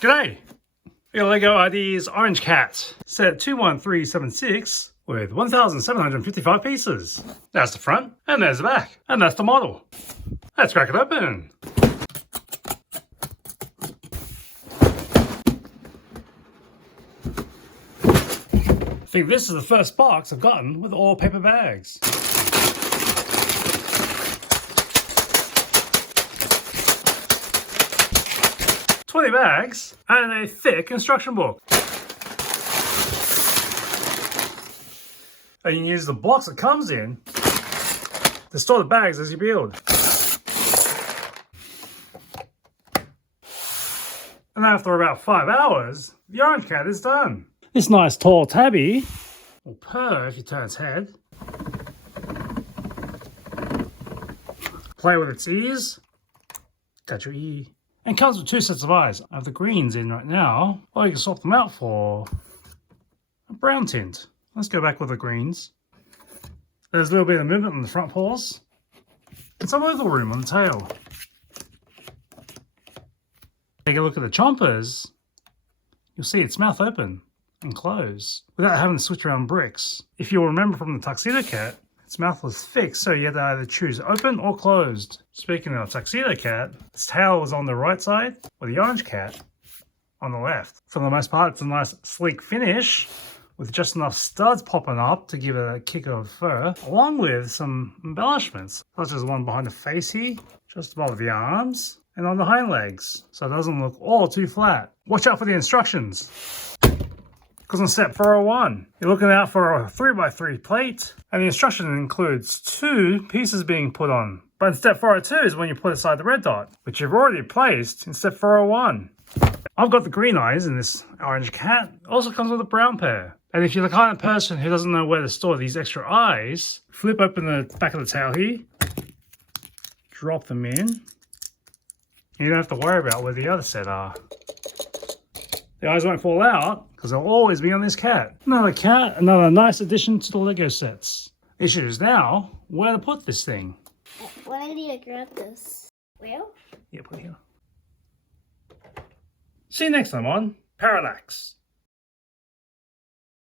G'day! Your LEGO ID is Orange Cat, set 21376 with 1,755 pieces. That's the front, and there's the back, and that's the model. Let's crack it open. I think this is the first box I've gotten with all paper bags. $20 bags and a thick instruction book. And you can use the box it comes in to store the bags as you build. And after about 5 hours, the Orange Cat is done. This nice tall tabby will purr if you turn its head. Play with its ears. Touch your ear. And comes with 2 sets of eyes. I have the greens in right now, or you can swap them out for a brown tint. Let's go back with the greens. There's a little bit of movement on the front paws, and some wiggle room on the tail. Take a look at the chompers. You'll see its mouth open and close without having to switch around bricks. If you'll remember from the Tuxedo Cat, its mouth was fixed, so you had to either choose open or closed. Speaking of Tuxedo Cat, its tail was on the right side, with the Orange Cat on the left. For the most part, it's a nice sleek finish, with just enough studs popping up to give it a kick of fur, along with some embellishments, such as one behind the face here, just above the arms, and on the hind legs, so it doesn't look all too flat. Watch out for the instructions, because on step 401, you're looking out for a 3x3 plate, and the instruction includes 2 pieces being put on. But in step 402 is when you put aside the red dot, which you've already placed in step 401. I've got the green eyes in this Orange Cat. It also comes with a brown pair. And if you're the kind of person who doesn't know where to store these extra eyes, flip open the back of the tail here, drop them in. You don't have to worry about where the other set are. The eyes won't fall out because they'll always be on this cat. Another cat, another nice addition to the LEGO sets. Issue is now where to put this thing. When I need to grab this. Where? Yeah, put it here. See you next time on Parallax.